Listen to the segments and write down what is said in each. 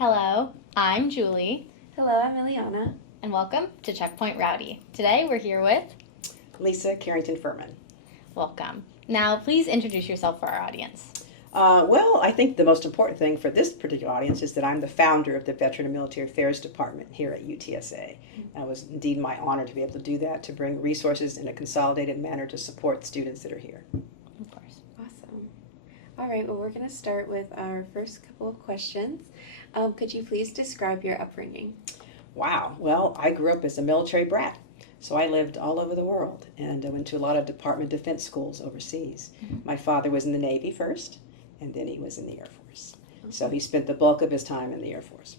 Hello, I'm Julie, Hello, I'm Ileana. and welcome to Checkpoint Rowdy. Today we're here with Lisa Carrington Firmin. Welcome. Now, please introduce yourself for our audience. Well, I think the most important thing for this particular audience is that I'm the founder of the Veteran and Military Affairs Department here at UTSA. It was indeed my honor to be able to do that, to bring resources in a consolidated manner to support students that are here. Of course. Awesome. All right, well, we're going to start with our first couple of questions. Could you please describe your upbringing? Wow. Well, I grew up as a military brat. So I lived all over the world and I went to a lot of Department of Defense schools overseas. My father was in the Navy first, and then he was in the Air Force. So he spent the bulk of his time in the Air Force.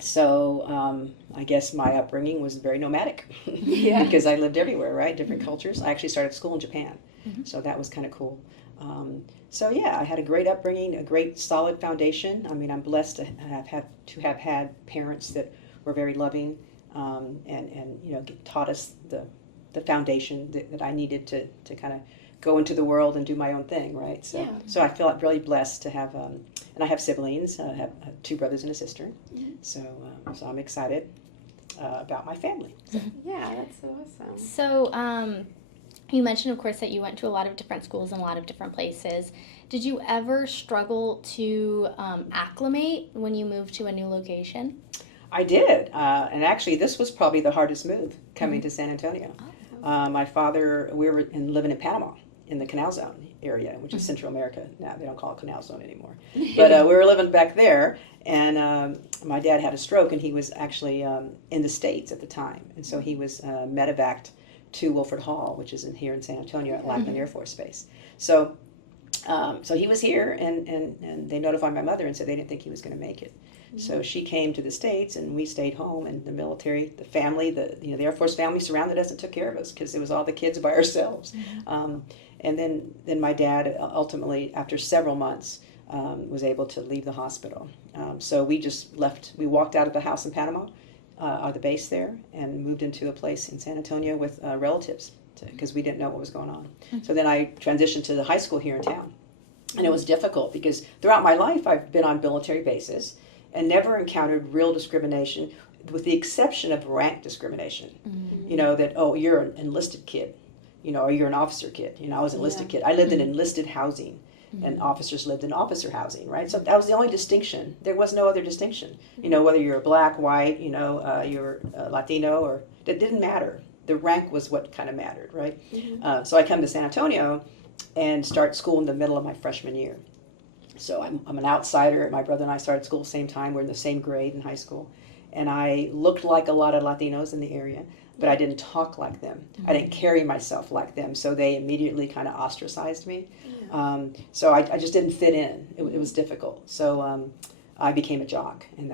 So I guess my upbringing was very nomadic because I lived everywhere, right? Different cultures. I actually started school in Japan, so that was kind of cool. So yeah, I had a great upbringing, a great solid foundation. I mean, I'm blessed to have had parents that were very loving and you know, taught us the foundation that I needed to kind of go into the world and do my own thing, right? So so I feel really blessed to have, and I have siblings. I have two brothers and a sister. So I'm excited about my family. So. Yeah, that's so awesome. So, you mentioned, of course, that you went to a lot of different schools in a lot of different places. Did you ever struggle to acclimate when you moved to a new location? I did, and actually this was probably the hardest move, coming to San Antonio. My father, we were living in Panama, in the Canal Zone area, which is Central America. Now they don't call it Canal Zone anymore. But we were living back there, and my dad had a stroke, and he was actually in the States at the time. And so he was medevaced to Wilford Hall, which is here in San Antonio at Lackland Air Force Base. So he was here, and they notified my mother and said they didn't think he was going to make it. So she came to the States, and we stayed home. And the military, the family, the Air Force family surrounded us and took care of us because it was all the kids by ourselves. And then my dad ultimately, after several months, was able to leave the hospital. So we just left. We walked out of the house in Panama, out of the base there, and moved into a place in San Antonio with relatives because we didn't know what was going on. So then I transitioned to the high school here in town. And it was difficult because throughout my life I've been on military bases and never encountered real discrimination, with the exception of rank discrimination. You know, that, oh, you're an enlisted kid, you know, or you're an officer kid. You know, I was an enlisted kid. I lived in enlisted housing, and officers lived in officer housing, right? So that was the only distinction. There was no other distinction. You know, whether you're black, white, you know, you're Latino, or it didn't matter. The rank was what kind of mattered, right? So I come to San Antonio and start school in the middle of my freshman year. So I'm an outsider. My brother and I started school at the same time. We're in the same grade in high school. And I looked like a lot of Latinos in the area, but I didn't talk like them. I didn't carry myself like them. So they immediately kind of ostracized me. So I just didn't fit in. It was difficult. So I became a jock, and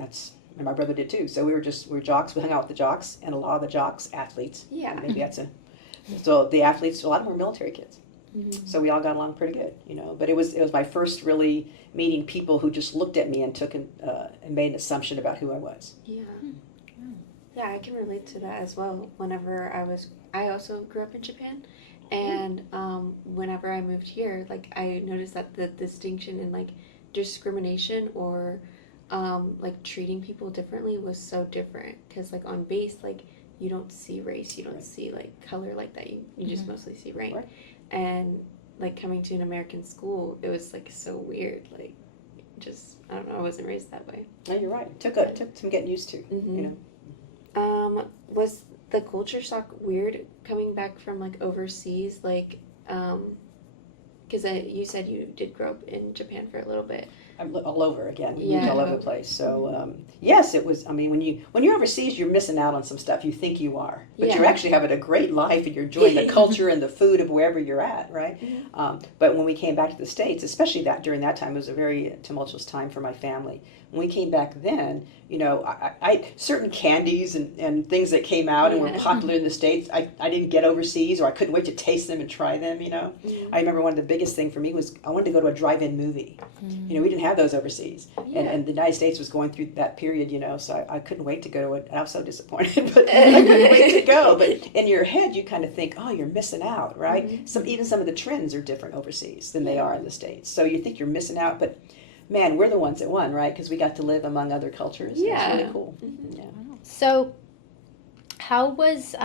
my brother did too. So we were jocks. We hung out with the jocks, and a lot of the jocks, athletes. Yeah. Maybe so the athletes, a lot of them were military kids. So we all got along pretty good, you know. But it was my first really meeting people who just looked at me and took and made an assumption about who I was. Yeah. Yeah, I can relate to that as well. Whenever I also grew up in Japan, and whenever I moved here, like, I noticed that the distinction in, like, discrimination or like treating people differently was so different. Because, like, on base, like, you don't see race, you don't see, like, color like that. You just mostly see rank. And, like, coming to an American school, it was, like, so weird. Like, just, I don't know, I wasn't raised that way. No, you're right. It took some getting used to, you know. Was the culture shock weird coming back from, like, overseas? Like, because you said you did grow up in Japan for a little bit. I'm all over again. Moved all over the place. So yes, it was. I mean, when you're overseas, you're missing out on some stuff you think you are, but you're actually having a great life, and you're enjoying the culture and the food of wherever you're at, right? But when we came back to the States, especially during that time, it was a very tumultuous time for my family. When we came back then, you know, I certain candies and things that came out and were popular in the States, I didn't get overseas, or I couldn't wait to taste them and try them, you know. I remember one of the biggest thing for me was I wanted to go to a drive-in movie. You know, we didn't have those overseas. And the United States was going through that period, you know, so I couldn't wait to go to it. I was so disappointed, but I couldn't wait to go. But in your head, you kind of think, oh, you're missing out, right? Even some of the trends are different overseas than they are in the States. So you think you're missing out, but man, we're the ones that won, right? Because we got to live among other cultures. Yeah. It's really cool. Mhm. Yeah. So, how was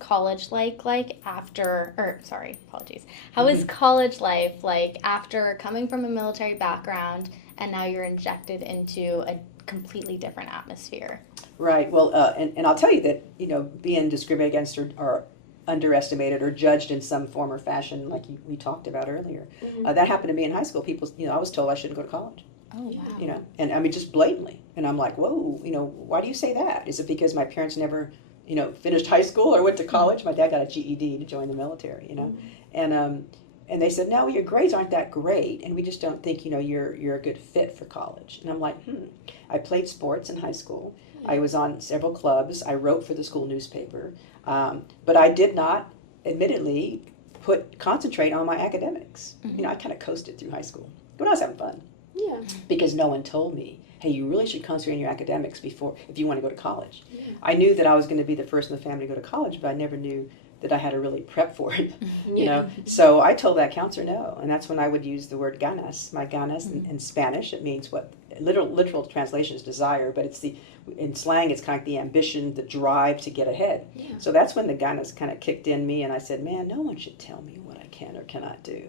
college like after? Or sorry, apologies. How was college life like after coming from a military background and now you're injected into a completely different atmosphere? Right. Well, and I'll tell you that, being discriminated against or underestimated or judged in some form or fashion, like we talked about earlier, that happened to me in high school. People, I was told I shouldn't go to college. Oh wow. And I mean, just blatantly. And I'm like, whoa, why do you say that? Is it because my parents never, finished high school or went to college? My dad got a GED to join the military, and they said, no, your grades aren't that great, and we just don't think, you're a good fit for college. And I'm like, I played sports in high school. I was on several clubs. I wrote for the school newspaper. But I did not, admittedly, concentrate on my academics. I kind of coasted through high school. But I was having fun. Yeah. Because no one told me, hey, you really should concentrate on your academics if you want to go to college. Yeah. I knew that I was going to be the first in the family to go to college, but I never knew that I had to really prep for it. So I told that counselor no, and that's when I would use the word ganas. My ganas in Spanish, it means what literal translation is desire, but in slang it's kind of the ambition, the drive to get ahead. Yeah. So that's when the ganas kind of kicked in me, and I said, man, no one should tell me what I can or cannot do.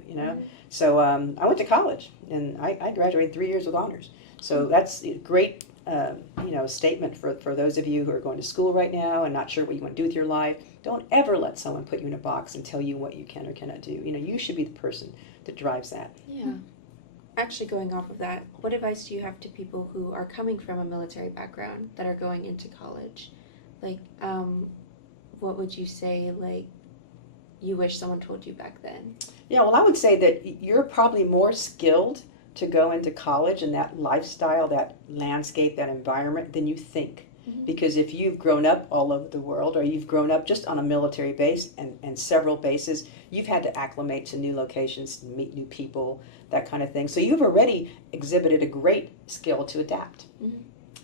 So I went to college, and I graduated 3 years with honors. So that's a great statement for those of you who are going to school right now and not sure what you want to do with your life. Don't ever let someone put you in a box and tell you what you can or cannot do. You should be the person that drives that. Yeah. Actually, going off of that, what advice do you have to people who are coming from a military background that are going into college? Like, what would you say, like, you wish someone told you back then? Yeah, well, I would say that you're probably more skilled to go into college and that lifestyle, that landscape, that environment than you think. Because if you've grown up all over the world, or you've grown up just on a military base and several bases, you've had to acclimate to new locations, meet new people, that kind of thing. So you've already exhibited a great skill to adapt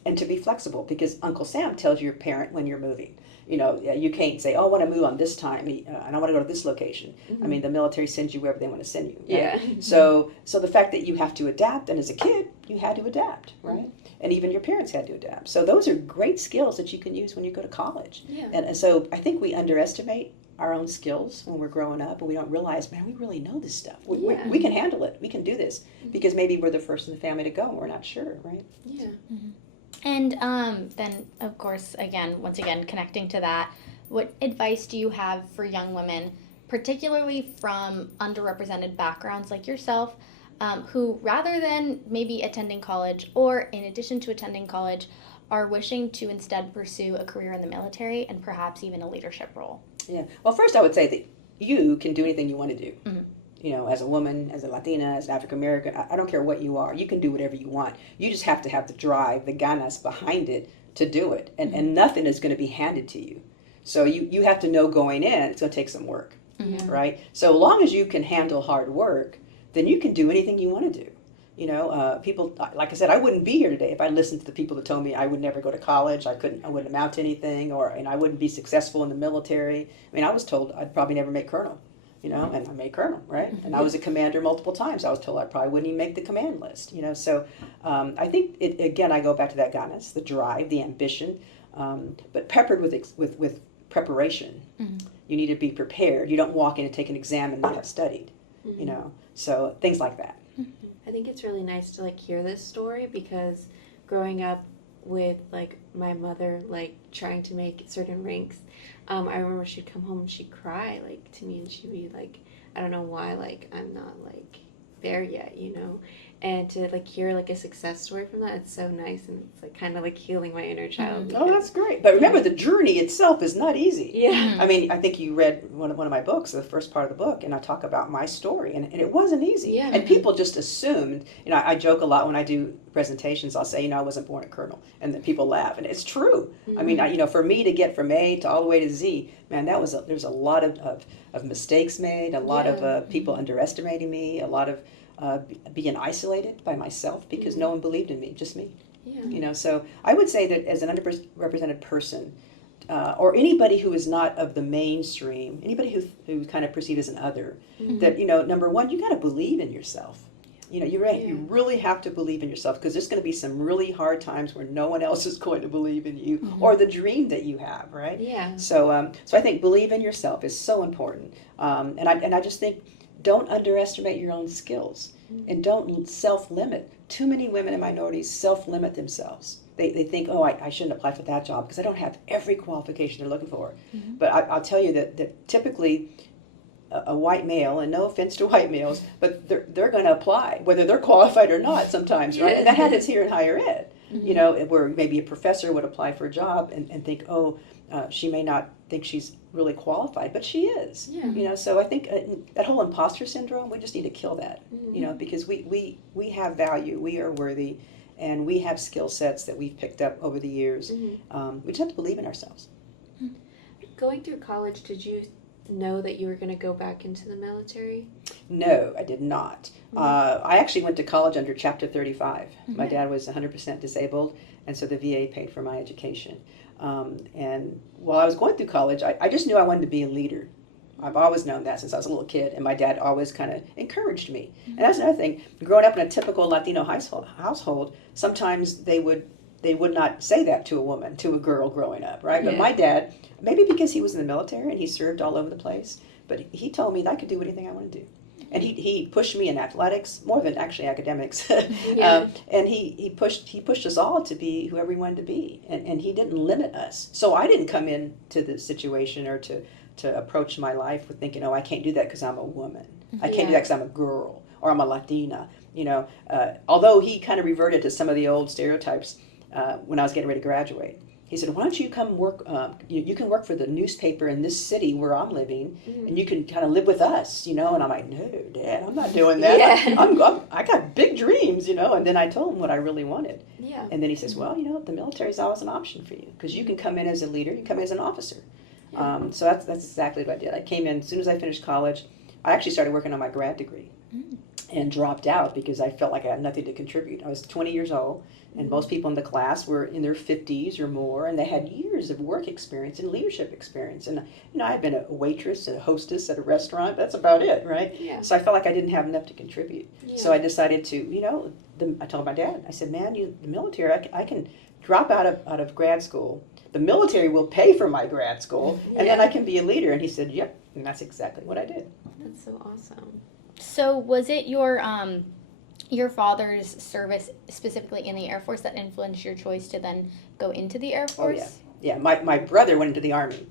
and to be flexible, because Uncle Sam tells your parent when you're moving. You can't say, oh, I want to move on this time, and I want to go to this location. I mean, the military sends you wherever they want to send you. Right? Yeah. So the fact that you have to adapt, and as a kid, you had to adapt, right? And even your parents had to adapt. So those are great skills that you can use when you go to college. Yeah. And so I think we underestimate our own skills when we're growing up, and we don't realize, man, we really know this stuff. We can handle it. We can do this, because maybe we're the first in the family to go, and we're not sure, right? Yeah. And then, of course, once again, connecting to that, what advice do you have for young women, particularly from underrepresented backgrounds like yourself, who rather than maybe attending college or in addition to attending college, are wishing to instead pursue a career in the military and perhaps even a leadership role? Yeah. Well, first I would say that you can do anything you want to do. As a woman, as a Latina, as an African American, I don't care what you are. You can do whatever you want. You just have to have the drive, the ganas behind it to do it. And nothing is going to be handed to you. So you have to know going in, it's going to take some work, right? So long as you can handle hard work, then you can do anything you want to do. People, like I said, I wouldn't be here today if I listened to the people that told me I would never go to college, I wouldn't amount to anything, and I wouldn't be successful in the military. I mean, I was told I'd probably never make colonel. And I made colonel, right? And I was a commander multiple times. I was told I probably wouldn't even make the command list, So I think, again, I go back to that ganas, the drive, the ambition, but peppered with preparation. You need to be prepared. You don't walk in and take an exam and not have studied, So things like that. I think it's really nice to, hear this story, because growing up with, my mother, trying to make certain ranks, I remember she'd come home and she'd cry, to me, and she'd be I don't know why, I'm not, there yet, and to, hear, a success story from that, it's so nice, and it's, kind of, healing my inner child. Oh, that's great. But remember, the journey itself is not easy. Yeah. I mean, I think you read one of my books, the first part of the book, and I talk about my story, and it wasn't easy. Yeah. And people just assumed, I joke a lot when I do presentations, I'll say, I wasn't born a colonel, and then people laugh, and it's true. I mean, for me to get from A to all the way to Z, man, there's a lot of mistakes made, a lot of people underestimating me, a lot of being isolated by myself because no one believed in me, just me. Yeah. So I would say that as an underrepresented person, or anybody who is not of the mainstream, anybody who kind of perceived as an other, that, number one, you got to believe in yourself. You're right. Yeah. You really have to believe in yourself, because there's going to be some really hard times where no one else is going to believe in you or the dream that you have, right? Yeah. So I think believe in yourself is so important. And I just think don't underestimate your own skills, and don't self-limit. Too many women and minorities self-limit themselves. They think, oh, I shouldn't apply for that job because I don't have every qualification they're looking for. But I'll tell you that typically a white male, and no offense to white males, but they're going to apply, whether they're qualified or not sometimes, right? And that happens here in higher ed, where maybe a professor would apply for a job and think, oh, she may not think she's really qualified, but she is. Yeah. So I think that whole imposter syndrome, we just need to kill that, because we have value, we are worthy, and we have skill sets that we've picked up over the years. We just have to believe in ourselves. Going through college, did you know that you were going to go back into the military? No, I did not. I actually went to college under Chapter 35. My dad was 100% disabled, and so the VA paid for my education. And while I was going through college, I just knew I wanted to be a leader. I've always known that since I was a little kid, and my dad always kind of encouraged me. And that's another thing. Growing up in a typical Latino household, sometimes they would not say that to a woman, to a girl growing up, right? But my dad, maybe because he was in the military and he served all over the place, but he told me that I could do anything I wanted to do. And he pushed me in athletics, more than actually academics. And he pushed us all to be whoever we wanted to be. And he didn't limit us. So I didn't come into the situation or to approach my life with thinking, oh, I can't do that because I'm a woman. I can't do that because I'm a girl or I'm a Latina. Although he kind of reverted to some of the old stereotypes when I was getting ready to graduate. He said, why don't you come work, you can work for the newspaper in this city where I'm living, and you can kind of live with us, And I'm like, no, Dad, I'm not doing that. Yeah. I got big dreams, And then I told him what I really wanted. Yeah. And then he says, well, the military is always an option for you, because you can come in as a leader, you can come in as an officer. So that's exactly what I did. I came in as soon as I finished college. I actually started working on my grad degree and dropped out because I felt like I had nothing to contribute. I was 20 years old, and most people in the class were in their 50s or more, and they had years of work experience and leadership experience. And I had been a waitress and a hostess at a restaurant. That's about it, right? Yeah. So I felt like I didn't have enough to contribute. Yeah. So I decided to, I told my dad, I said, man, the military, I can drop out of grad school. The military will pay for my grad school, and then I can be a leader. And he said, yep, and that's exactly what I did. That's so awesome. So was it your father's service specifically in the Air Force that influenced your choice to then go into the Air Force? Oh, yeah. My brother went into the Army.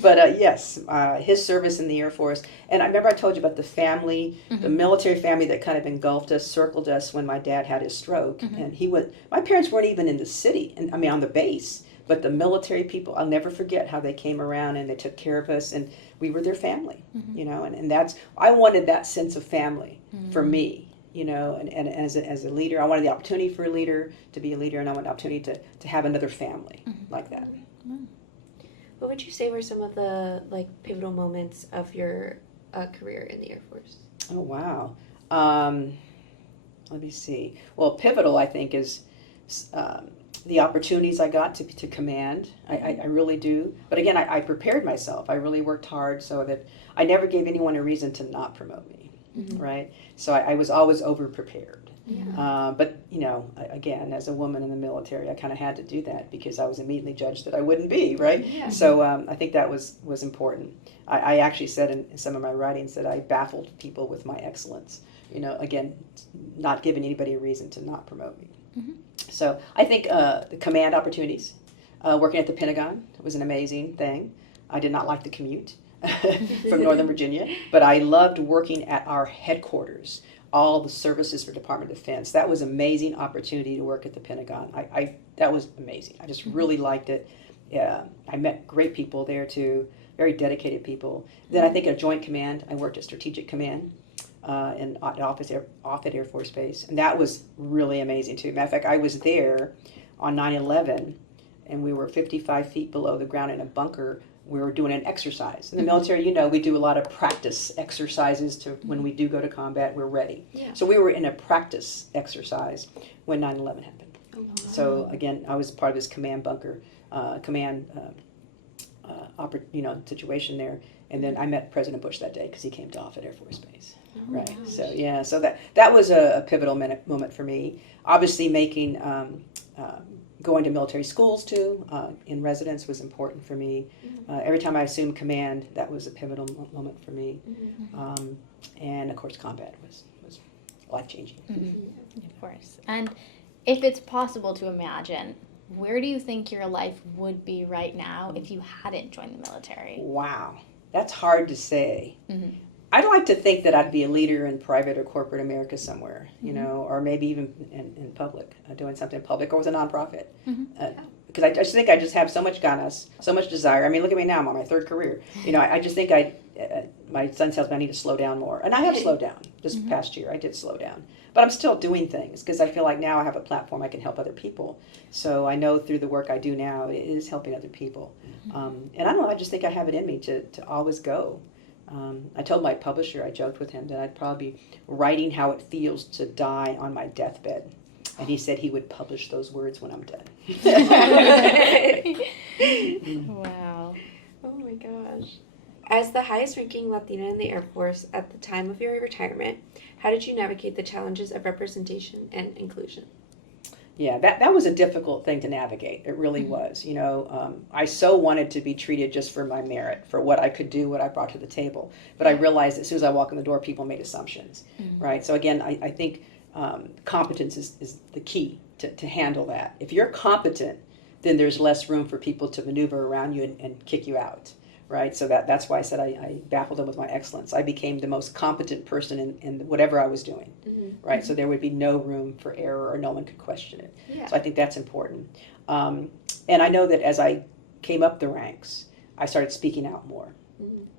But yes, his service in the Air Force. And I remember I told you about the family, the military family that kind of engulfed us, circled us when my dad had his stroke. And my parents weren't even in the city, on the base. But the military people, I'll never forget how they came around and they took care of us, and we were their family, and that's, I wanted that sense of family for me, and as a leader, I wanted the opportunity for a leader to be a leader, and I wanted the opportunity to have another family like that. What would you say were some of the pivotal moments of your career in the Air Force? Oh, wow. Let me see. Well, pivotal, I think, is the opportunities I got to command. I really do. But again, I prepared myself. I really worked hard so that I never gave anyone a reason to not promote me, right? So I was always over-prepared. Yeah. But, again, as a woman in the military, I kind of had to do that because I was immediately judged that I wouldn't be, right? Yeah. So I think that was important. I actually said in some of my writings that I baffled people with my excellence. Again, not giving anybody a reason to not promote me. So I think the command opportunities, working at the Pentagon was an amazing thing. I did not like the commute from Northern Virginia, but I loved working at our headquarters, all the services for Department of Defense. That was an amazing opportunity to work at the Pentagon. That was amazing. I just really liked it. Yeah, I met great people there too, very dedicated people. Then I think at Joint Command, I worked at Strategic Command. In Offutt Air Force Base, and that was really amazing too. Matter of fact, I was there on 9/11, and we were 55 feet below the ground in a bunker. We were doing an exercise. In the military, we do a lot of practice exercises to when we do go to combat, we're ready. Yeah. So we were in a practice exercise when 9/11 happened. Oh, wow. So again, I was part of this command bunker, situation there. And then I met President Bush that day because he came to Offutt Air Force Base. Oh, Right. wow. So yeah. So that was a pivotal moment for me. Obviously, making going to military schools too in residence was important for me. Every time I assumed command, that was a pivotal moment for me. And of course, combat was life changing. Of course. And if it's possible to imagine, where do you think your life would be right now if you hadn't joined the military? Wow, that's hard to say. I'd like to think that I'd be a leader in private or corporate America somewhere, you know, or maybe even in public, doing something in public or with a nonprofit. Because I just think I just have so much ganas, so much desire. I mean, look at me now, I'm on my third career. You know, I just think my son tells me I need to slow down more. And I have slowed down this past year. I did slow down. But I'm still doing things because I feel like now I have a platform I can help other people. So I know through the work I do now, it is helping other people. And I don't know, I just think I have it in me to always go. I told my publisher, I joked with him that I'd probably be writing how it feels to die on my deathbed. And he said he would publish those words when I'm dead. Wow. Oh my gosh. As the highest ranking Latina in the Air Force at the time of your retirement, how did you navigate the challenges of representation and inclusion? Yeah, that was a difficult thing to navigate. It really was. You know, I so wanted to be treated just for my merit, for what I could do, what I brought to the table. But I realized as soon as I walk in the door, people made assumptions, right? So again, I think competence is the key to handle that. If you're competent, then there's less room for people to maneuver around you and kick you out. Right, so that's why I said I baffled them with my excellence. I became the most competent person in whatever I was doing, right? So there would be no room for error or no one could question it. Yeah. So I think that's important. And I know that as I came up the ranks, I started speaking out more,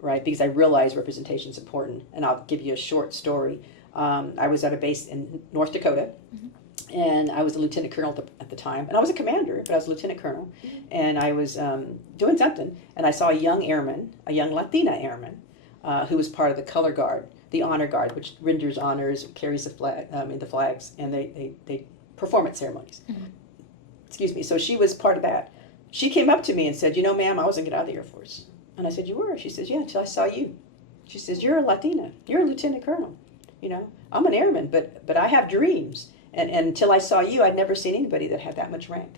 right? Because I realized representation is important. And I'll give you a short story. I was at a base in North Dakota. And I was a lieutenant colonel at the time. And I was a commander, but I was a lieutenant colonel. And I was doing something. And I saw a young airman, a young Latina airman, who was part of the color guard, the honor guard, which renders honors, carries the flag, the flags, and they perform at ceremonies. Excuse me. So she was part of that. She came up to me and said, you know, ma'am, I wasn't get out of the Air Force. And I said, you were? She says, yeah, until I saw you. She says, you're a Latina. You're a lieutenant colonel. You know, I'm an airman, but I have dreams. And until I saw you, I'd never seen anybody that had that much rank.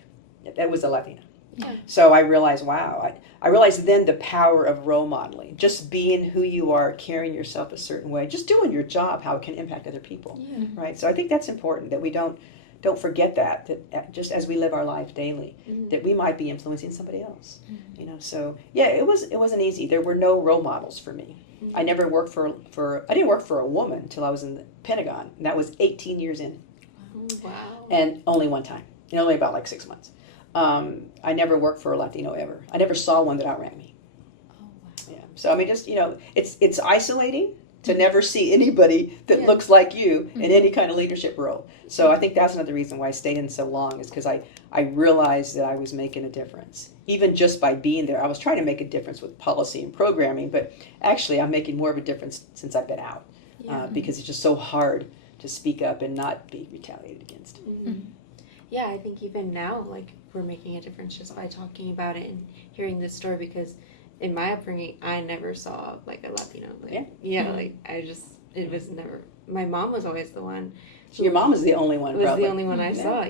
That was a Latina. Yeah. So I realized, wow. I realized then the power of role modeling. Just being who you are, carrying yourself a certain way, just doing your job, how it can impact other people. Right? So I think that's important, that we don't forget that just as we live our life daily, that we might be influencing somebody else. You know, so yeah, it wasn't easy. There were no role models for me. I never worked I didn't work for a woman until I was in the Pentagon, and that was 18 years in. Wow. And only one time, only about like 6 months. I never worked for a Latino ever. I never saw one that outran me. Oh, wow. Yeah. So I mean, just it's isolating to never see anybody that looks like you in any kind of leadership role. So I think that's another reason why I stayed in so long, is because I realized that I was making a difference. Even just by being there, I was trying to make a difference with policy and programming, but actually I'm making more of a difference since I've been out, because it's just so hard to speak up and not be retaliated against. Yeah, I think even now, like, we're making a difference just by talking about it and hearing this story, because in my upbringing, I never saw, like, a Latino. Like, like, it was never, my mom was always the one. So your mom was the only one, was probably. the only one I saw,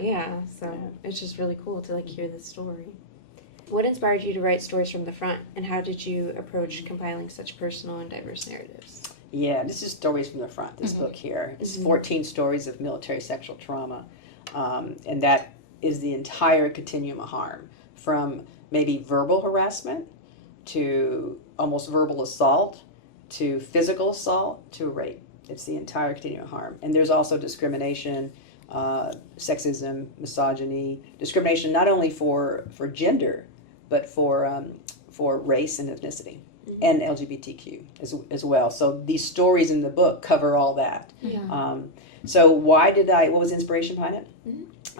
So it's just really cool to, like, hear this story. What inspired you to write Stories from the Front, and how did you approach compiling such personal and diverse narratives? Yeah, this is Stories from the Front, this book here. It's 14 stories of military sexual trauma. And that is the entire continuum of harm, from maybe verbal harassment to almost verbal assault to physical assault to rape. It's the entire continuum of harm. And there's also discrimination, sexism, misogyny, discrimination not only for gender, but for race and ethnicity. And LGBTQ as well. So these stories in the book cover all that. So what was the inspiration behind it?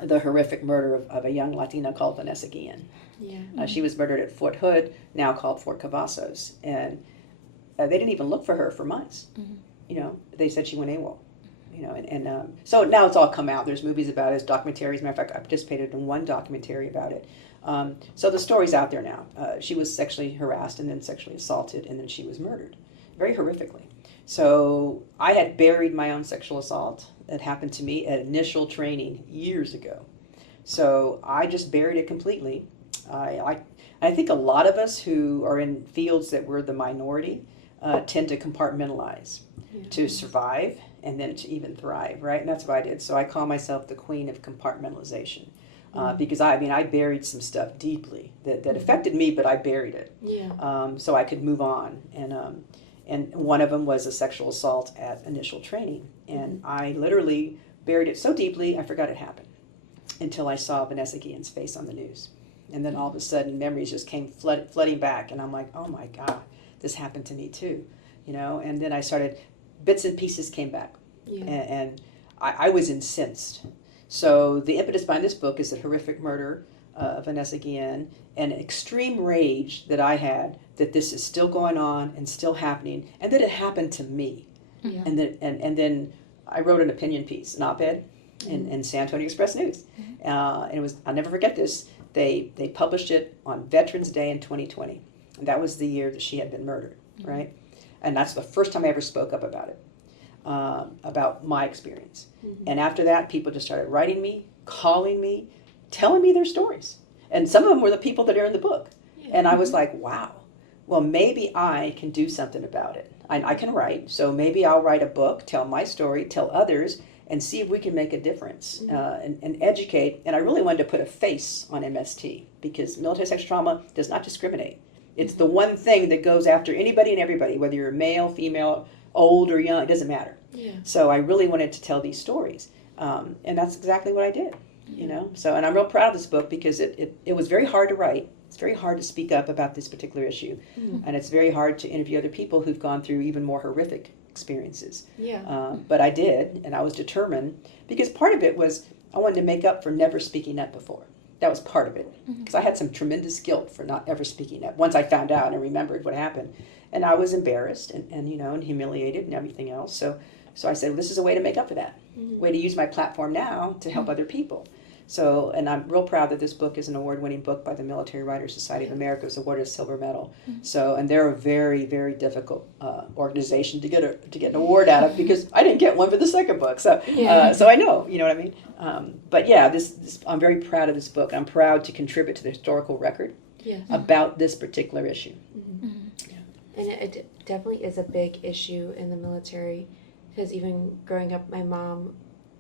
The horrific murder of a young Latina called Vanessa Guillen. She was murdered at Fort Hood, now called Fort Cavazos. And they didn't even look for her for months. They said she went AWOL. So now it's all come out. There's movies about it, there's documentaries. As a matter of fact, I participated in one documentary about it. So the story's out there now. She was sexually harassed and then sexually assaulted, and then she was murdered, very horrifically. So I had buried my own sexual assault that happened to me at initial training years ago. So I just buried it completely. I think a lot of us who are in fields that we're the minority tend to compartmentalize to survive and then to even thrive, right? And that's what I did. So I call myself the queen of compartmentalization because I buried some stuff deeply that affected me, but I buried it so I could move on. And one of them was a sexual assault at initial training. And I literally buried it so deeply, I forgot it happened until I saw Vanessa Guillen's face on the news. And then all of a sudden, memories just came flooding back. And I'm like, oh my God, this happened to me too. And then I started, bits and pieces came back. And I was incensed. So the impetus behind this book is the horrific murder of Vanessa Guillen and extreme rage that I had that this is still going on and still happening, and that it happened to me. And then I wrote an opinion piece, an op-ed in San Antonio Express News. And it was, I'll never forget this. They published it on Veterans Day in 2020. And that was the year that she had been murdered, right? And that's the first time I ever spoke up about it, about my experience. And after that, people just started writing me, calling me, telling me their stories. And some of them were the people that are in the book. And I was like, wow, well, maybe I can do something about it. I can write, so maybe I'll write a book, tell my story, tell others, and see if we can make a difference and educate. And I really wanted to put a face on MST because military sexual trauma does not discriminate. It's the one thing that goes after anybody and everybody, whether you're male, female, old or young, it doesn't matter. So I really wanted to tell these stories. And that's exactly what I did, So, and I'm real proud of this book because it was very hard to write. It's very hard to speak up about this particular issue. And it's very hard to interview other people who've gone through even more horrific experiences. But I did, and I was determined because part of it was I wanted to make up for never speaking up before. That was part of it because I had some tremendous guilt for not ever speaking up once I found out and remembered what happened. And I was embarrassed and humiliated and everything else. So I said, well, this is a way to make up for that, way to use my platform now to help other people. So, and I'm real proud that this book is an award-winning book by the Military Writers Society of America. It was awarded a silver medal. So, and they're a very, very difficult organization to get an award out of because I didn't get one for the second book. So, so I know, you know what I mean. But yeah, this I'm very proud of this book. I'm proud to contribute to the historical record about this particular issue. And it definitely is a big issue in the military because even growing up, my mom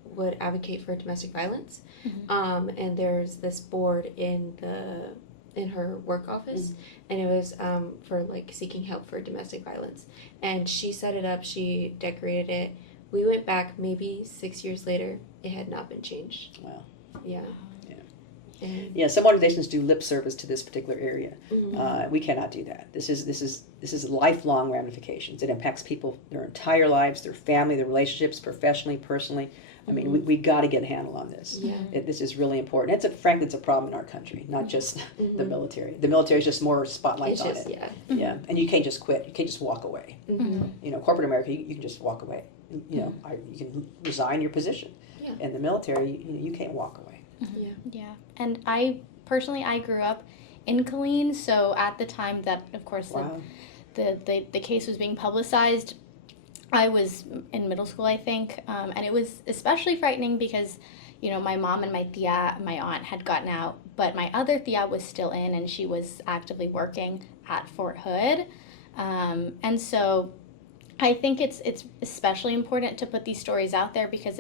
would advocate for domestic violence, and there's this board in her work office, and it was for like seeking help for domestic violence, and she set it up, she decorated it. We went back maybe 6 years later, it had not been changed. Wow. And yeah, some organizations do lip service to this particular area. We cannot do that. This is lifelong ramifications. It impacts people their entire lives, their family, their relationships, professionally, personally. I mean, we got to get a handle on this. This is really important. Frankly, it's a problem in our country, not just the military. The military is just more spotlights on it. And you can't just quit. You can't just walk away. Corporate America, you can just walk away. You can resign your position. In the military, you can't walk away. And I personally grew up in Killeen, so at the time that, of course, the case was being publicized, I was in middle school, I think, and it was especially frightening because, my mom and my aunt had gotten out, but my other tia was still in, and she was actively working at Fort Hood, and so I think it's especially important to put these stories out there because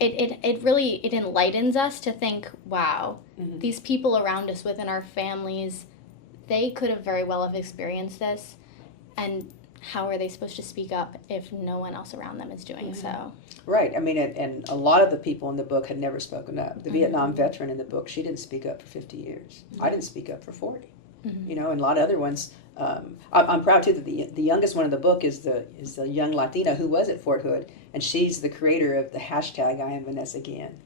it really enlightens us to think, wow, these people around us within our families, they could have very well have experienced this, and how are they supposed to speak up if no one else around them is doing so? Right. I mean, and a lot of the people in the book had never spoken up. The Vietnam veteran in the book, she didn't speak up for 50 years. I didn't speak up for 40. And a lot of other ones. I'm proud too that the youngest one in the book is the young Latina who was at Fort Hood, and she's the creator of the hashtag I am Vanessa Guillen.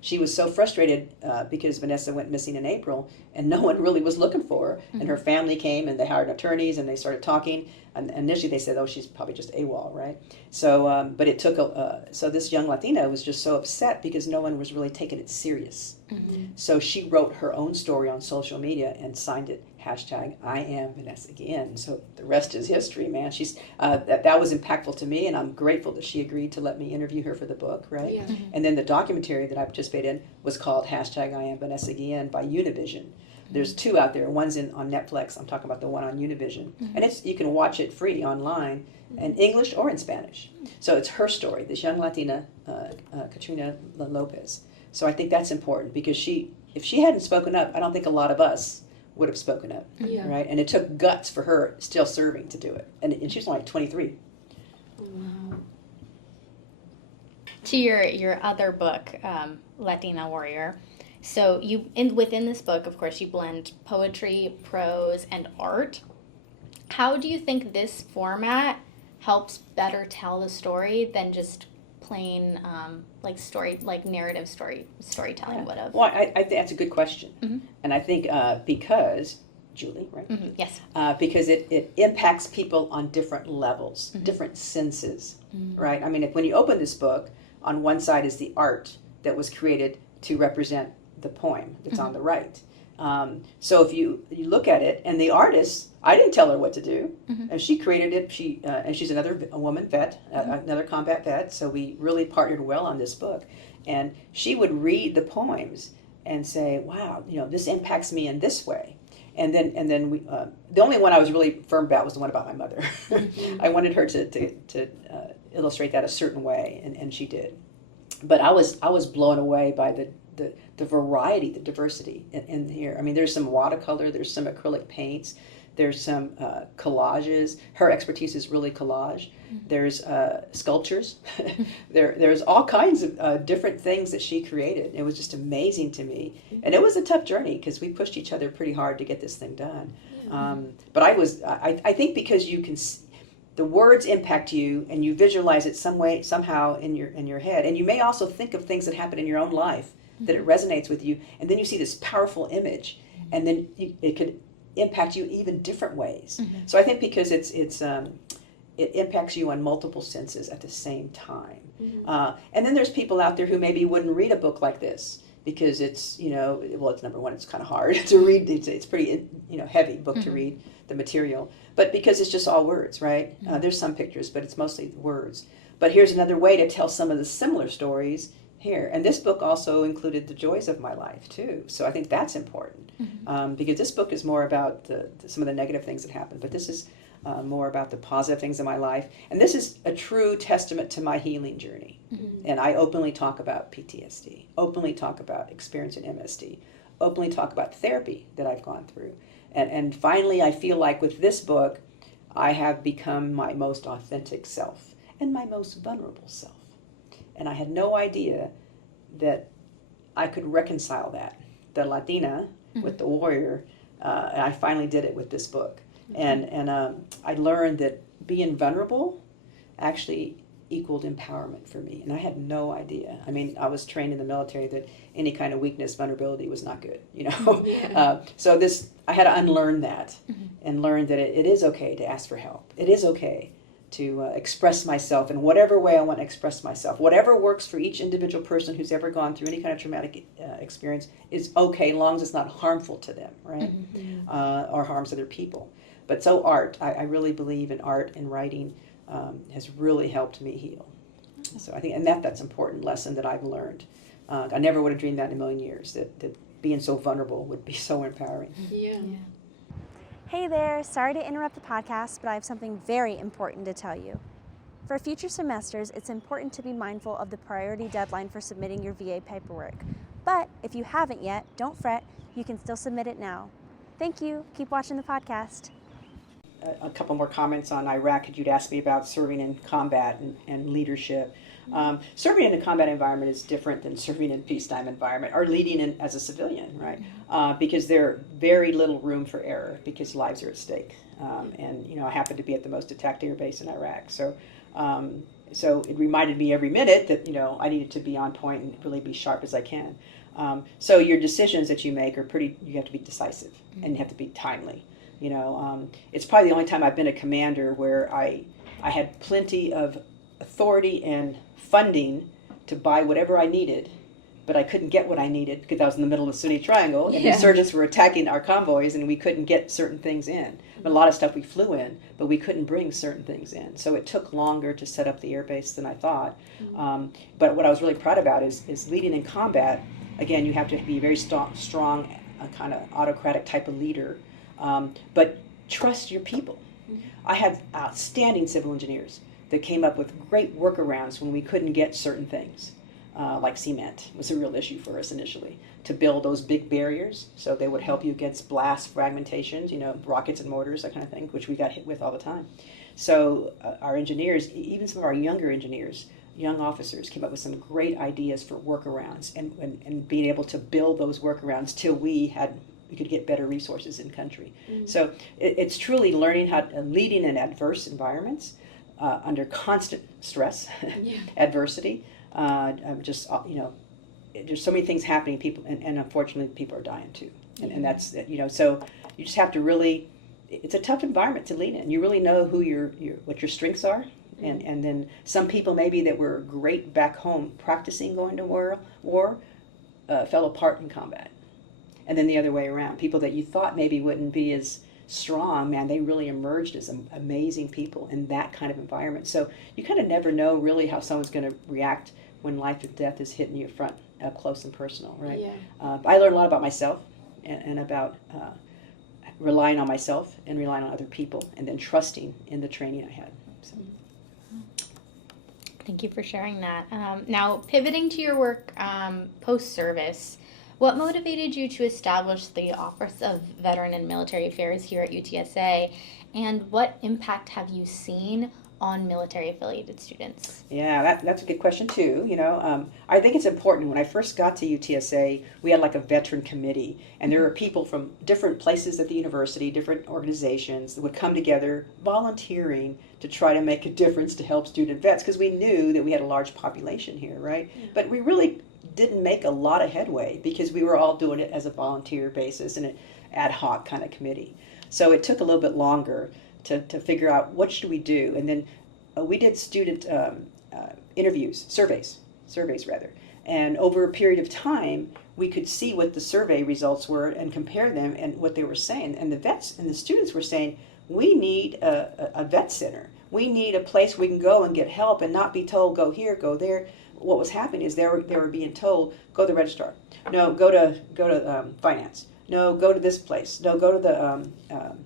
she was so frustrated because Vanessa went missing in April and no one really was looking for her. Mm-hmm. And her family came and they hired attorneys and they started talking. And initially they said, oh, she's probably just AWOL, right? So, but it took, so this young Latina was just so upset because no one was really taking it serious. Mm-hmm. So she wrote her own story on social media and signed it, #I am Vanessa Guillen. So the rest is history, man. She's that was impactful to me, and I'm grateful that she agreed to let me interview her for the book, right? Yeah. Mm-hmm. And then the documentary that I participated in was called #I am Vanessa Guillen by Univision. There's two out there. One's on Netflix. I'm talking about the one on Univision. Mm-hmm. And you can watch it free online in English or in Spanish. So it's her story, this young Latina, Katrina Lopez. So I think that's important because if she hadn't spoken up, I don't think a lot of us would have spoken up, right? And it took guts for her still serving to do it. And she was only 23. Wow. To your other book, Latina Warrior. So within this book, of course, you blend poetry, prose, and art. How do you think this format helps better tell the story than just plain narrative storytelling would have? Well, I think that's a good question. Mm-hmm. And I think because, Julie, right? Mm-hmm. Yes. Because it impacts people on different levels, mm-hmm. different senses, mm-hmm. right? I mean, when you open this book, on one side is the art that was created to represent the poem that's mm-hmm. on the right. So if you look at it, and the artist, I didn't tell her what to do, mm-hmm. and she created it. And she's a woman vet, mm-hmm. Another combat vet. So we really partnered well on this book. And she would read the poems and say, "Wow, this impacts me in this way." And then we, the only one I was really firm about was the one about my mother. Mm-hmm. I wanted her to illustrate that a certain way, and she did. But I was blown away by the variety, the diversity in here. I mean, there's some watercolor, there's some acrylic paints, there's some collages. Her expertise is really collage. Mm-hmm. There's sculptures. There's all kinds of different things that she created. It was just amazing to me. Mm-hmm. And it was a tough journey because we pushed each other pretty hard to get this thing done. Yeah. But I think because you can the words impact you and you visualize it somehow in your head. And you may also think of things that happen in your own life that it resonates with you, and then you see this powerful image, and then it could impact you even different ways. Mm-hmm. So I think because it impacts you on multiple senses at the same time. Mm-hmm. And then there's people out there who maybe wouldn't read a book like this because it's it's number one, it's kind of hard to read. It's pretty heavy book mm-hmm. to read, the material, but because it's just all words, right? Mm-hmm. There's some pictures, but it's mostly words. But here's another way to tell some of the similar stories here. And this book also included the joys of my life too. So I think that's important mm-hmm. Because this book is more about some of the negative things that happened, but this is more about the positive things in my life. And this is a true testament to my healing journey. Mm-hmm. And I openly talk about PTSD, openly talk about experiencing MSD, openly talk about therapy that I've gone through. And finally, I feel like with this book, I have become my most authentic self and my most vulnerable self. And I had no idea that I could reconcile that, the Latina mm-hmm. with the warrior. And I finally did it with this book. Mm-hmm. And I learned that being vulnerable actually equaled empowerment for me. And I had no idea. I mean, I was trained in the military that any kind of weakness, vulnerability was not good, Yeah. So I had to unlearn that mm-hmm. and learn that it is okay to ask for help. It is okay to express myself in whatever way I want to express myself. Whatever works for each individual person who's ever gone through any kind of traumatic experience is okay, as long as it's not harmful to them, right? Mm-hmm. Or harms other people. But so art, I really believe in art and writing has really helped me heal. So I think, and that's an important lesson that I've learned. I never would have dreamed that in a million years, that being so vulnerable would be so empowering. Yeah. Hey there, sorry to interrupt the podcast, but I have something very important to tell you. For future semesters, it's important to be mindful of the priority deadline for submitting your VA paperwork. But if you haven't yet, don't fret, you can still submit it now. Thank you, keep watching the podcast. A couple more comments on Iraq. You'd asked me about serving in combat and leadership. Serving in a combat environment is different than serving in peacetime environment or leading in as a civilian, right? Because there's very little room for error because lives are at stake. And I happen to be at the most attacked air base in Iraq. So So it reminded me every minute that, I needed to be on point and really be sharp as I can. So your decisions that you make are you have to be decisive and you have to be timely. It's probably the only time I've been a commander where I had plenty of authority and funding to buy whatever I needed, but I couldn't get what I needed because I was in the middle of the Sunni Triangle, and the insurgents were attacking our convoys, and we couldn't get certain things in. A lot of stuff we flew in, but we couldn't bring certain things in. So it took longer to set up the airbase than I thought. But what I was really proud about is leading in combat. Again, you have to be a very strong kind of autocratic type of leader, but trust your people. I have outstanding civil engineers that came up with great workarounds when we couldn't get certain things. Like cement was a real issue for us initially, to build those big barriers so they would help you against blast fragmentations, rockets and mortars, that kind of thing, which we got hit with all the time. So our engineers, even some of our younger engineers, young officers, came up with some great ideas for workarounds and being able to build those workarounds till we could get better resources in country. So it's truly learning leading in adverse environments under constant stress, adversity. There's so many things happening, people, and unfortunately people are dying too. And that's, so you just have to really, it's a tough environment to lead in. You really know who what your strengths are. And then some people maybe that were great back home practicing going to war fell apart in combat. And then the other way around, people that you thought maybe wouldn't be as strong, man, they really emerged as amazing people in that kind of environment. So you kind of never know really how someone's going to react when life and death is hitting you up close and personal, right? Yeah. I learned a lot about myself and about relying on myself and relying on other people, and then trusting in the training I had. So. Thank you for sharing that. Now, pivoting to your work post-service, what motivated you to establish the Office of Veteran and Military Affairs here at UTSA, and what impact have you seen on military-affiliated students? Yeah, that's a good question too. I think it's important. When I first got to UTSA, we had like a veteran committee, and there were people from different places at the university, different organizations that would come together volunteering to try to make a difference to help student vets, because we knew that we had a large population here, right? Yeah. But we really didn't make a lot of headway because we were all doing it as a volunteer basis and an ad hoc kind of committee. So it took a little bit longer to figure out what should we do. And then we did student interviews, surveys rather. And over a period of time, we could see what the survey results were and compare them and what they were saying. And the vets and the students were saying, we need a vet center. We need a place we can go and get help and not be told, go here, go there. What was happening is they were being told, go to the registrar. No, go to finance. No, go to this place. No, go to the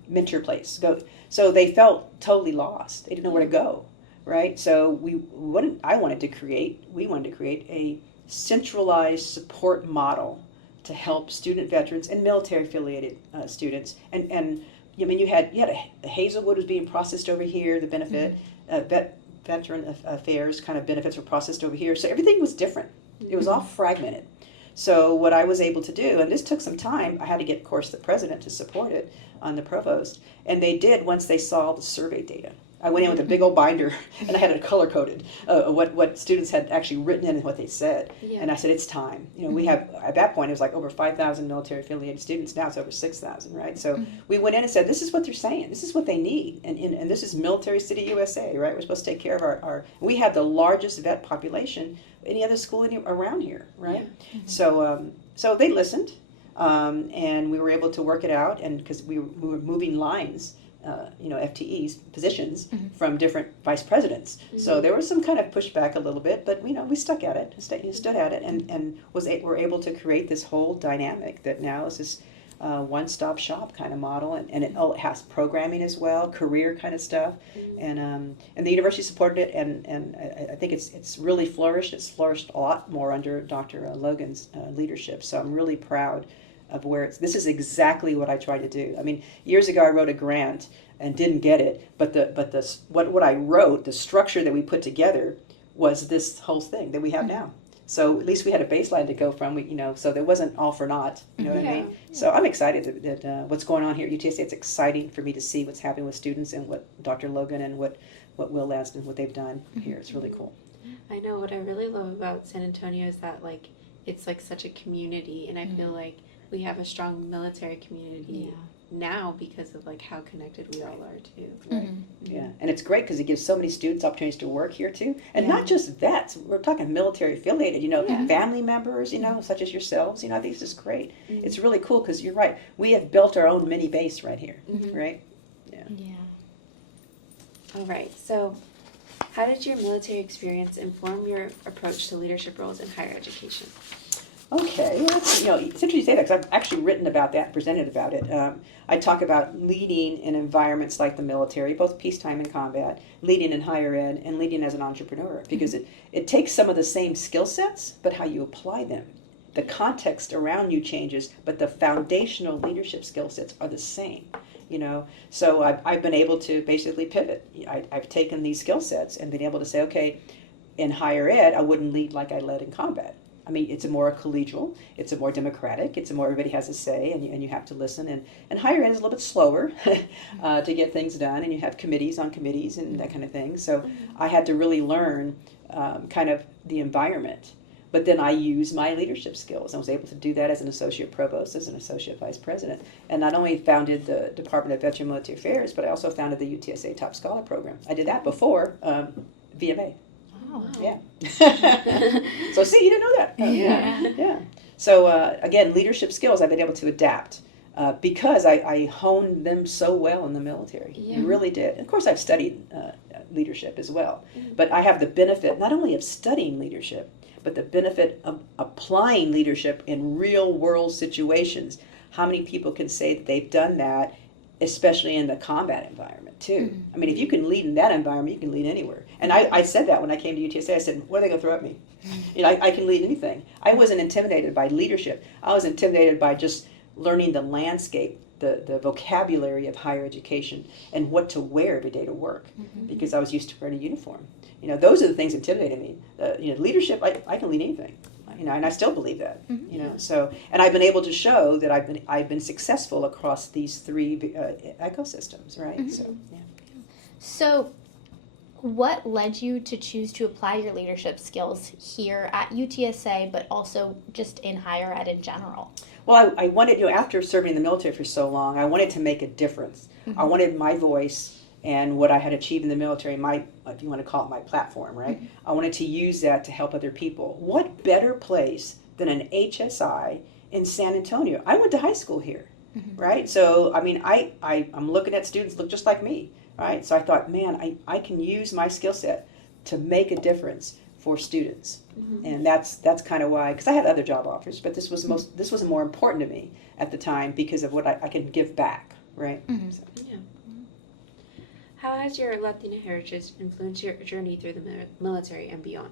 mentor place. Go. So they felt totally lost. They didn't know where to go, right? So we wanted to create a centralized support model to help student veterans and military affiliated students. And I mean, you had a Hazelwood was being processed over here, the benefit, veteran affairs kind of benefits were processed over here. So everything was different. It was all fragmented. So what I was able to do, and this took some time, I had to get, of course, the president to support it on the provost, and they did once they saw the survey data. I went in with a big old binder, and I had it color-coded, what students had actually written in and what they said. Yeah. And I said, it's time. We have, at that point, it was like over 5,000 military-affiliated students. Now it's over 6,000, right? So we went in and said, this is what they're saying. This is what they need. And this is Military City, USA, right? We're supposed to take care of our we have the largest vet population of any other school around here, right? Yeah. So they listened, and we were able to work it out, and because we were moving lines, FTEs, positions from different vice presidents. So there was some kind of pushback a little bit, but we stuck at it, stood at it, and were able to create this whole dynamic that now is this one-stop shop kind of model, and it has programming as well, career kind of stuff, and the university supported it, and I think it's really flourished. It's flourished a lot more under Dr. Logan's leadership. So I'm really proud of where this is exactly what I tried to do. I mean, years ago I wrote a grant and didn't get it, but what I wrote, the structure that we put together was this whole thing that we have now. So at least we had a baseline to go from, so there wasn't all for naught, you know what I mean? So I'm excited that what's going on here at UTSA. It's exciting for me to see what's happening with students and what Dr. Logan and what Will Laston, what they've done here. It's really cool. I know what I really love about San Antonio is that like it's like such a community, and I feel like we have a strong military community now because of like how connected we all are too. Right. Yeah, and it's great because it gives so many students opportunities to work here too, and not just vets. We're talking military affiliated, family members, such as yourselves. I think this is great. It's really cool because you're right. We have built our own mini base right here, right? Yeah. All right. So, how did your military experience inform your approach to leadership roles in higher education? Okay, well, it's interesting you say that because I've actually written about that, presented about it. I talk about leading in environments like the military, both peacetime and combat, leading in higher ed, and leading as an entrepreneur, because it takes some of the same skill sets, but how you apply them. The context around you changes, but the foundational leadership skill sets are the same. So I've been able to basically pivot. I've taken these skill sets and been able to say, okay, in higher ed, I wouldn't lead like I led in combat. I mean, it's a more collegial, it's a more democratic, it's a more everybody has a say, and you have to listen. And higher ed is a little bit slower to get things done, and you have committees on committees and that kind of thing. So I had to really learn kind of the environment. But then I used my leadership skills. I was able to do that as an associate provost, as an associate vice president. And not only founded the Department of Veteran Military Affairs, but I also founded the UTSA Top Scholar Program. I did that before VMA. Oh. Yeah. So see, you didn't know that. Yeah. So again, leadership skills I've been able to adapt because I honed them so well in the military. I really did. Of course, I've studied leadership as well. But I have the benefit not only of studying leadership, but the benefit of applying leadership in real world situations. How many people can say that they've done that, especially in the combat environment too? I mean, if you can lead in that environment, you can lead anywhere. And I said that when I came to UTSA. I said, what are they going to throw at me? I can lead anything. I wasn't intimidated by leadership. I was intimidated by just learning the landscape, the vocabulary of higher education, and what to wear every day to work, because I was used to wearing a uniform. Those are the things that intimidated me. Leadership, I can lead anything. And I still believe that. So, and I've been able to show that I've been successful across these three ecosystems, right? So, what led you to choose to apply your leadership skills here at UTSA, but also just in higher ed in general? Well, I wanted, after serving in the military for so long, I wanted to make a difference. I wanted my voice and what I had achieved in the military, if you want to call it my platform, right? I wanted to use that to help other people. What better place than an HSI in San Antonio? I went to high school here, right? So, I mean, I'm looking at students look just like me, right? So I thought, man, I can use my skill set to make a difference for students. And that's kind of why, because I had other job offers, but this was more important to me at the time because of what I can give back, right? So. Yeah. How has your Latina heritage influenced your journey through the military and beyond?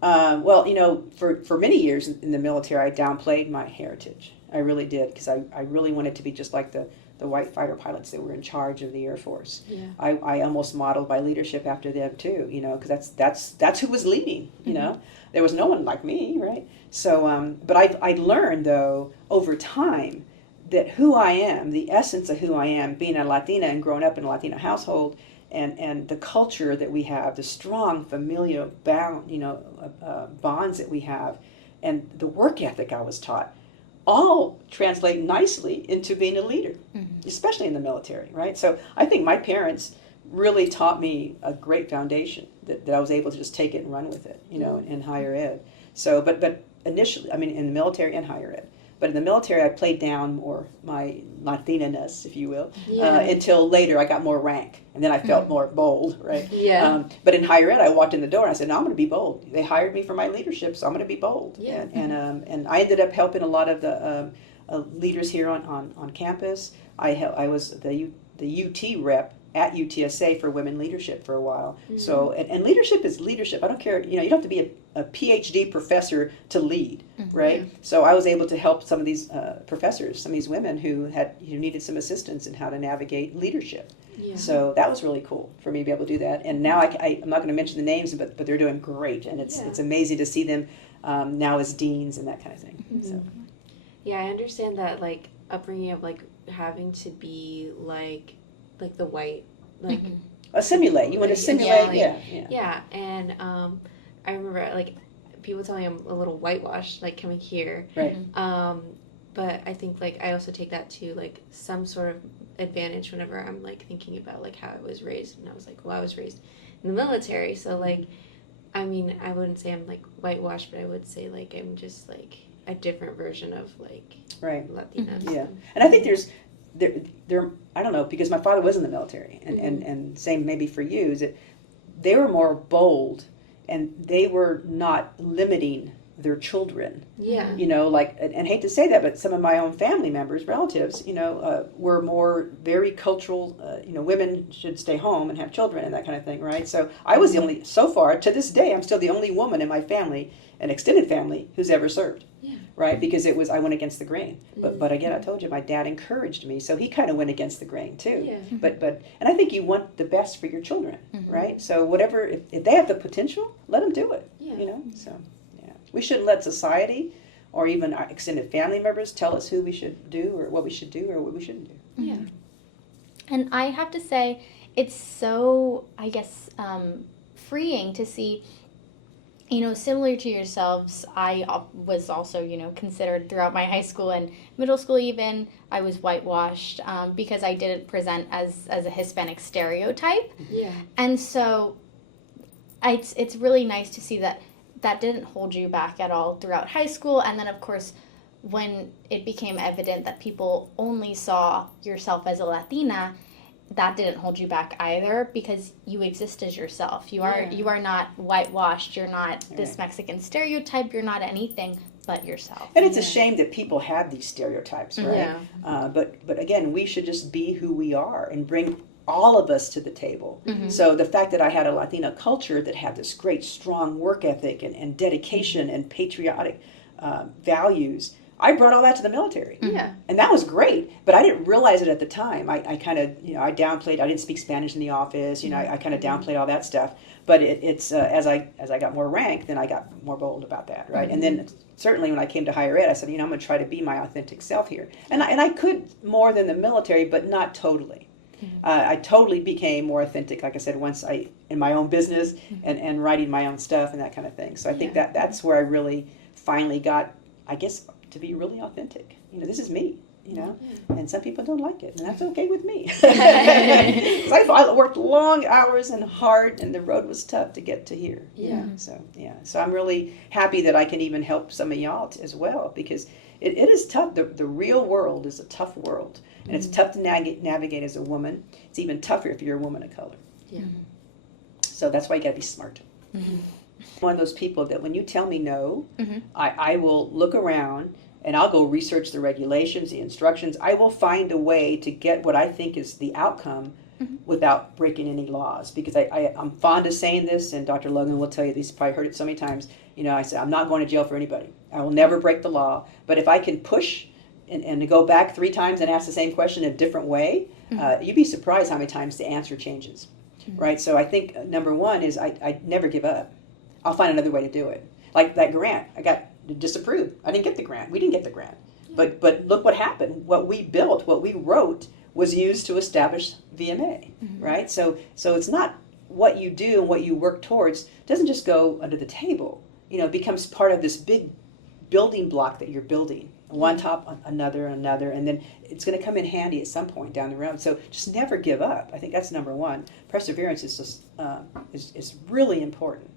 Well, for many years in the military, I downplayed my heritage. I really did, because I really wanted to be just like the white fighter pilots that were in charge of the Air Force. Yeah. I almost modeled my leadership after them too, because that's who was leading. There was no one like me, right? So, but I learned though over time that who I am, the essence of who I am, being a Latina and growing up in a Latina household, and the culture that we have, the strong familial bonds that we have, and the work ethic I was taught, all translate nicely into being a leader, especially in the military, right? So I think my parents really taught me a great foundation that I was able to just take it and run with it, in higher ed. So, but initially, I mean, in the military and higher ed. But in the military, I played down more my Latina-ness, if you will, until later I got more rank. And then I felt more bold, right? Yeah. But in higher ed, I walked in the door and I said, no, I'm going to be bold. They hired me for my leadership, so I'm going to be bold. Yeah. And I ended up helping a lot of the leaders here on campus. I was the UT rep at UTSA for women leadership for a while. So, and leadership is leadership. I don't care, you don't have to be a PhD professor to lead, right? So I was able to help some of these professors, some of these women who needed some assistance in how to navigate leadership. Yeah. So that was really cool for me to be able to do that. And now I'm not going to mention the names, but they're doing great. And it's amazing to see them now as deans and that kind of thing. Mm-hmm. So. Yeah, I understand that, like, upbringing of, like, having to be, like the white, like... Simulate. You want to simulate, Yeah, and I remember, like, people telling me I'm a little whitewashed, like, coming here. Right. But I think, like, I also take that to, like, some sort of advantage whenever I'm, like, thinking about, like, how I was raised. And I was like, well, I was raised in the military, so, like, I mean, I wouldn't say I'm, like, whitewashed, but I would say, like, I'm just, like, a different version of, like, right. Latinas. Yeah. And I think there I don't know, because my father was in the military, and same maybe for you, is that they were more bold, and they were not limiting their children. Yeah. You know, like, and hate to say that, but some of my own family members, relatives, you know, were more very cultural, you know, women should stay home and have children and that kind of thing, right? So I was the only, so far, to this day, I'm still the only woman in my family, an extended family, who's ever served. Yeah. Right? Because I went against the grain. But again, I told you, my dad encouraged me, so he kind of went against the grain too. Yeah. But and I think you want the best for your children, right? So whatever, if they have the potential, let them do it. Yeah. You know, so yeah, we shouldn't let society or even our extended family members tell us who we should do or what we should do or what we shouldn't do. Yeah. And I have to say, it's so, I guess, freeing to see, you know, similar to yourselves, I was also, you know, considered throughout my high school and middle school even, I was whitewashed because I didn't present as a Hispanic stereotype. Yeah. And so it's really nice to see that didn't hold you back at all throughout high school. And then, of course, when it became evident that people only saw yourself as a Latina, that didn't hold you back either, because you exist as yourself. You are not whitewashed. You're not this Mexican stereotype. You're not anything but yourself. And it's a shame that people have these stereotypes, right? Yeah. But again, we should just be who we are and bring all of us to the table. So the fact that I had a Latina culture that had this great strong work ethic and dedication and patriotic values, I brought all that to the military. Yeah. And that was great, but I didn't realize it at the time. I kind of, you know, I downplayed, I didn't speak Spanish in the office, you know, I kind of downplayed all that stuff. But it's as I got more rank, then I got more bold about that, right? And then certainly when I came to higher ed, I said, you know, I'm going to try to be my authentic self here. And I could more than the military, but not totally. I totally became more authentic, like I said, once in my own business and writing my own stuff and that kind of thing. So I think that's where I really finally got, I guess, to be really authentic. You know, this is me, you know, and some people don't like it, and that's okay with me. 'Cause I worked long hours and hard, and the road was tough to get to here. Yeah. So I'm really happy that I can even help some of y'all as well, because it is tough. The real world is a tough world, and it's tough to navigate as a woman. It's even tougher if you're a woman of color. Yeah. So that's why you got to be smart. One of those people that when you tell me no, I will look around and I'll go research the regulations, the instructions. I will find a way to get what I think is the outcome without breaking any laws. Because I'm fond of saying this, and Dr. Logan will tell you this, you've probably heard it so many times. You know, I say, I'm not going to jail for anybody. I will never break the law. But if I can push and to go back 3 times and ask the same question in a different way, you'd be surprised how many times the answer changes. Right? So I think number one is I never give up. I'll find another way to do it. Like that grant, I got disapproved. I didn't get the grant. We didn't get the grant. But look what happened. What we built, what we wrote, was used to establish VMA, right? So it's not what you do and what you work towards doesn't just go under the table. You know, it becomes part of this big building block that you're building. One top, another, and then it's going to come in handy at some point down the road. So just never give up. I think that's number one. Perseverance is just is really important.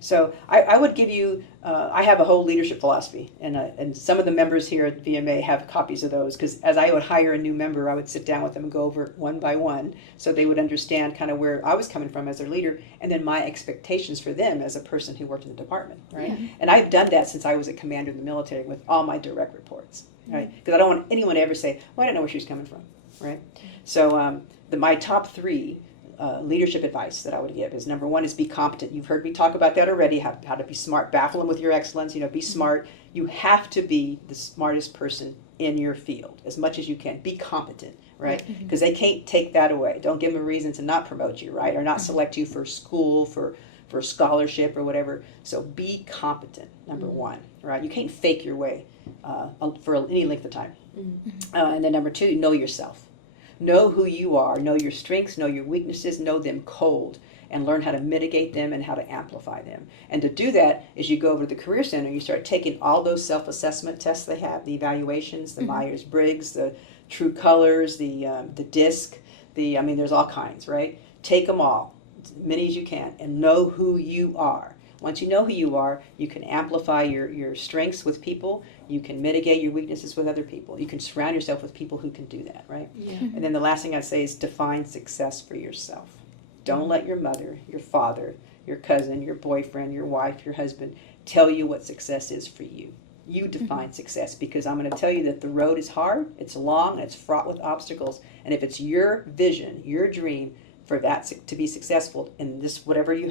So I would give you. I have a whole leadership philosophy, and some of the members here at VMA have copies of those, because as I would hire a new member, I would sit down with them and go over it one by one, so they would understand kind of where I was coming from as their leader, and then my expectations for them as a person who worked in the department, right? And I've done that since I was a commander in the military with all my direct reports, right? Because I don't want anyone to ever say, well, I don't know where she's coming from, right? So my top 3 leadership advice that I would give is, number one is be competent. You've heard me talk about that already, how to be smart, baffle them with your excellence, you know, be smart. You have to be the smartest person in your field as much as you can. Be competent, right? Because they can't take that away. Don't give them a reason to not promote you, right? Or not select you for school, for for a scholarship or whatever. So be competent, number one, right? You can't fake your way for any length of time. And then number two, know yourself. Know who you are, know your strengths, know your weaknesses, know them cold, and learn how to mitigate them and how to amplify them. And to do that is you go over to the Career Center, you start taking all those self-assessment tests they have, the evaluations, the Myers-Briggs, the True Colors, the DISC, there's all kinds, right? Take them all, as many as you can, and know who you are. Once you know who you are, you can amplify your strengths with people. You can mitigate your weaknesses with other people. You can surround yourself with people who can do that, right? Yeah. And then the last thing I'd say is define success for yourself. Don't let your mother, your father, your cousin, your boyfriend, your wife, your husband tell you what success is for you. You define success, because I'm going to tell you that the road is hard, it's long, it's fraught with obstacles. And if it's your vision, your dream for that to be successful in this,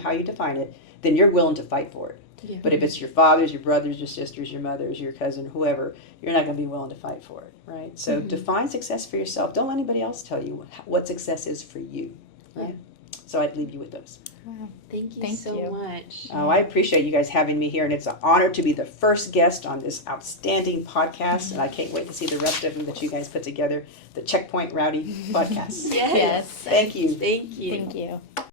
how you define it, then you're willing to fight for it. Yeah. But if it's your fathers, your brothers, your sisters, your mothers, your cousin, whoever, you're not going to be willing to fight for it, right? So define success for yourself. Don't let anybody else tell you what success is for you, right? Yeah. So I'd leave you with those. Wow. Thank you Thank so you. much. Oh, I appreciate you guys having me here, and it's an honor to be the first guest on this outstanding podcast, and I can't wait to see the rest of them that you guys put together, the Checkpoint Rowdy podcast. Yes. Yes. Thank you. Thank you. Thank you.